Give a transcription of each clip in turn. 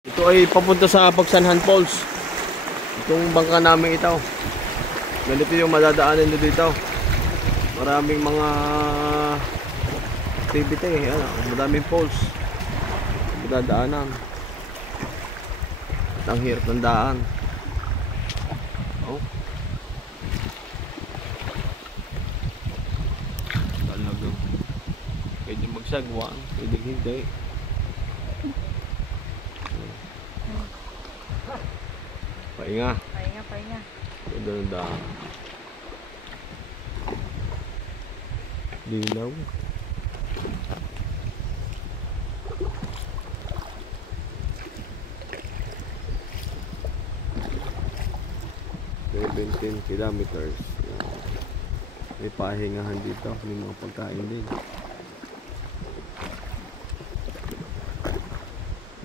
Ito ay papunta sa Pagsanhan Falls. Itong bangka namin ito. Ganito yung madadaanan nyo dito. Maraming mga activity. Yan, madaming falls. Madadaanan. At ang hirap ng daan. Oh. Talagang pwede magsagwa. Pwede hindi. Pahinga. Pahinga. Ganda ng daan. Lilaw. $17 kilometers. May pahingahan dito. May mga pagkain din.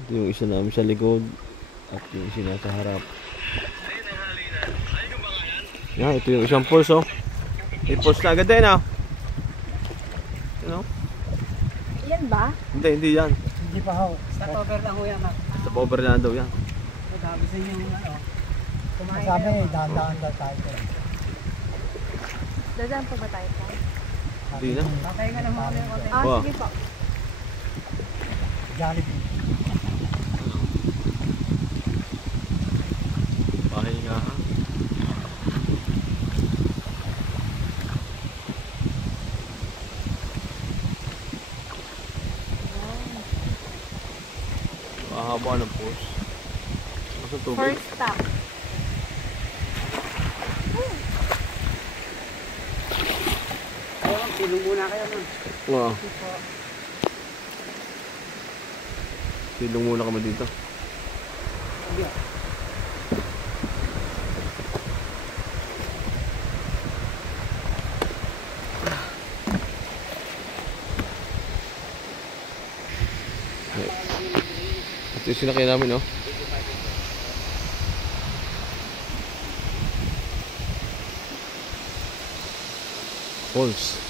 Ito yung isa namin sa likod. At yung isa nasa harap. Yan, ito yung isang falls, oh. May falls na agad din, ah. Ano? Yan ba? Hindi yan. Hindi pa ho. Stopover lang ho yan. Stopover na daw yan. Sabi sa inyo ano. Sabi, dahan-dahan daw tayo. Dadaan pa ba tayo pa? Hindi na. Patay nga lang ho. Wow. Sige po. Jollibee. Pahingahan. Mahaba ng falls. Nasa tubig. First stop. Silong muna kayo nun. Wow. Silong muna kami dito. Ito yung sinakyan namin, no? Falls.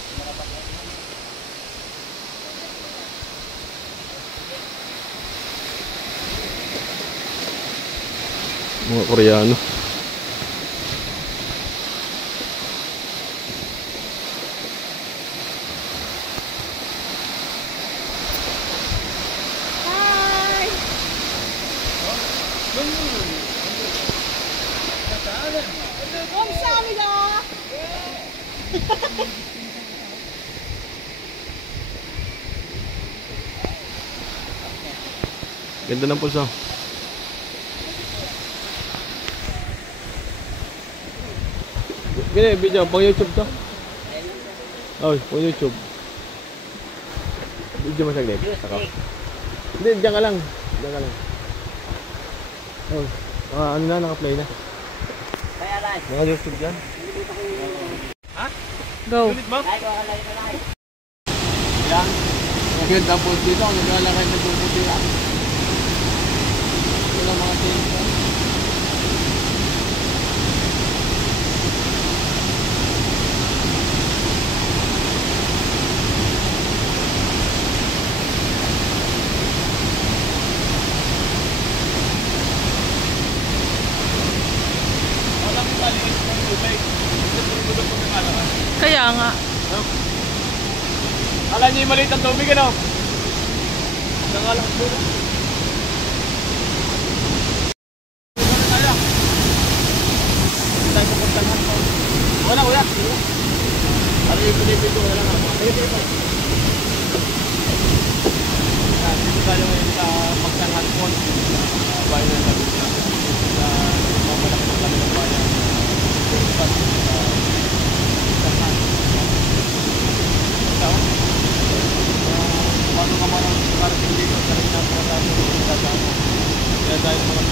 Mga Koreano. Hi! 감사합니다. Ganda ng pulso. Gini, video, pang YouTube to. Oh, pang YouTube. Video mo saglit. Saka. Hindi, diyan ka lang. Diyan ka lang. Oh, ano na, naka-play na. Kaya lang. Mga YouTube dyan. Ha? Go. Ulit ba? Ay, kung alay. Yan. Ang ganda po dito. Ang naglalakay na puputi yan. Ito lang mga tingin. Kaya nga. Alam niyo yung maliit ang tubig, ano? Nangalang po. Tayo pupuntahan po. Wala, kuya. Ano yung pinipito ko na lang ako? Dito tayo ngayon sa Pagsanhan Falls. Bayan na sabi niya. Sa mamalaki ng kami ng bayan. Pagsanhan. Ito. Paano ka man ang karating dito? Sa rin na mga tayo. Kaya tayo mga